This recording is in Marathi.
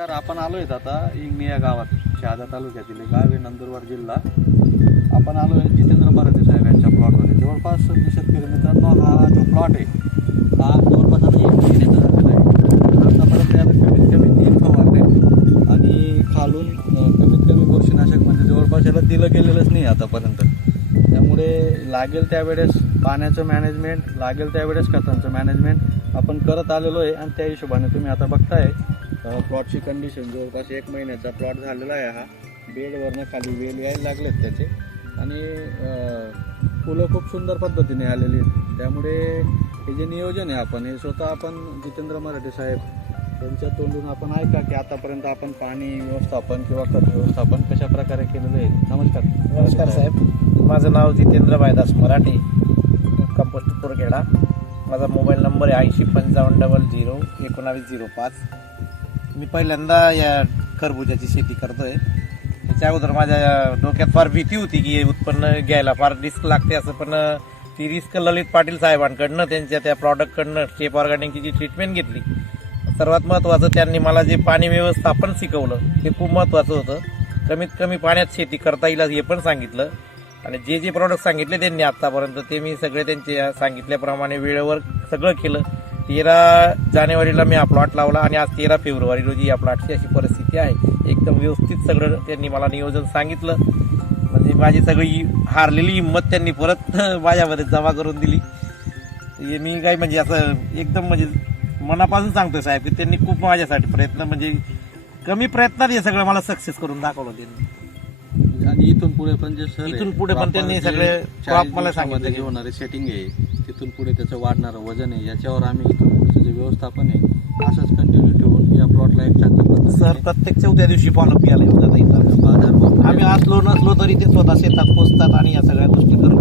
तर आपण आलो आहेत आता इंगणी या गावात शहादा तालुक्यातील गाव आहे नंदुरबार जिल्हा. आपण आलो आहे जितेंद्र मराठे साहेब यांच्या प्लॉटमध्ये जवळपास शेतकरी मित्रांनो हा जो प्लॉट आहे हा जवळपास आता एक महिन्याचा झालेला आहे. आतापर्यंत याला कमीत कमी तीन फवारले आणि खालून कमीत कमी बुरशीनाशक म्हणजे जवळपास याला दिलं गेलेलंच नाही आतापर्यंत. त्यामुळे लागेल त्यावेळेस पाण्याचं मॅनेजमेंट लागेल त्यावेळेस खतांचं मॅनेजमेंट आपण करत आलेलो आहे आणि त्या हिशोबाने तुम्ही आता बघताय. प्लॉटची कंडिशन जवळपास एक महिन्याचा प्लॉट झालेला आहे हा. बेडवरनं खाली वेल यायला लागलेत त्याचे. आणि फुलं खूप सुंदर पद्धतीने आलेली आहेत. त्यामुळे हे जे नियोजन आहे आपण हे स्वतः आपण जितेंद्र मराठे साहेब त्यांच्या तोंडून आपण ऐका की आतापर्यंत आपण पाणी व्यवस्थापन किंवा खत व्यवस्थापन कशा प्रकारे केलेलं आहे. नमस्कार. नमस्कार साहेब. माझं नाव जितेंद्र भायदास मराठे. कंपोस्ट पुरखेडा माझा मोबाईल नंबर आहे ऐंशी पंचावन्न डबल झिरो एकोणावीस झिरो पाच. मी पहिल्यांदा या खरबुजाची शेती करतोय. त्याच्या अगोदर माझ्या डोक्यात फार भीती होती की हे उत्पन्न घ्यायला फार रिस्क लागते असं पण ती रिस्क ललित पाटील साहेबांकडनं त्यांच्या त्या प्रॉडक्टकडनं स्टेप ऑर्गॅनिकची जी ट्रीटमेंट घेतली. सर्वात महत्त्वाचं त्यांनी मला जे पाणी व्यवस्थापन शिकवलं ते खूप महत्त्वाचं होतं. कमीत कमी पाण्यात शेती करता येईल हे पण सांगितलं. आणि जे जे प्रॉडक्ट सांगितले त्यांनी आतापर्यंत ते मी सगळे त्यांचे सांगितल्याप्रमाणे वेळेवर सगळं केलं. तेरा जानेवारीला मी हा प्लॉट लावला आणि आज तेरा फेब्रुवारी रोजी या प्लॉटची अशी परिस्थिती आहे. एकदम व्यवस्थित सगळं त्यांनी मला नियोजन सांगितलं. म्हणजे माझी सगळी हारलेली हिंमत त्यांनी परत माझ्यामध्ये जमा करून दिली. हे मी काय म्हणजे असं एकदम म्हणजे मनापासून सांगतो साहेब की त्यांनी खूप माझ्यासाठी प्रयत्न म्हणजे कमी प्रयत्नात हे सगळं मला सक्सेस करून दाखवलं त्यांनी. आणि इथून पुढे पण जे सर इथून पुढे पण त्यांनी सगळे crop मला सांगितले. जे होणारे सेटिंग आहे तिथून पुढे त्याचं वाढणारं वजन आहे याच्यावर आम्ही इथून पुढचं जे व्यवस्थापन आहे असंच कंटिन्यू ठेवून या प्लॉटला एक चांगल्या सर प्रत्येक चौथ्या दिवशी फॉलोअप केला इथं बाजार आम्ही असलो नसलो तरी ते स्वतः शेतात पोचतात आणि या सगळ्या गोष्टी करून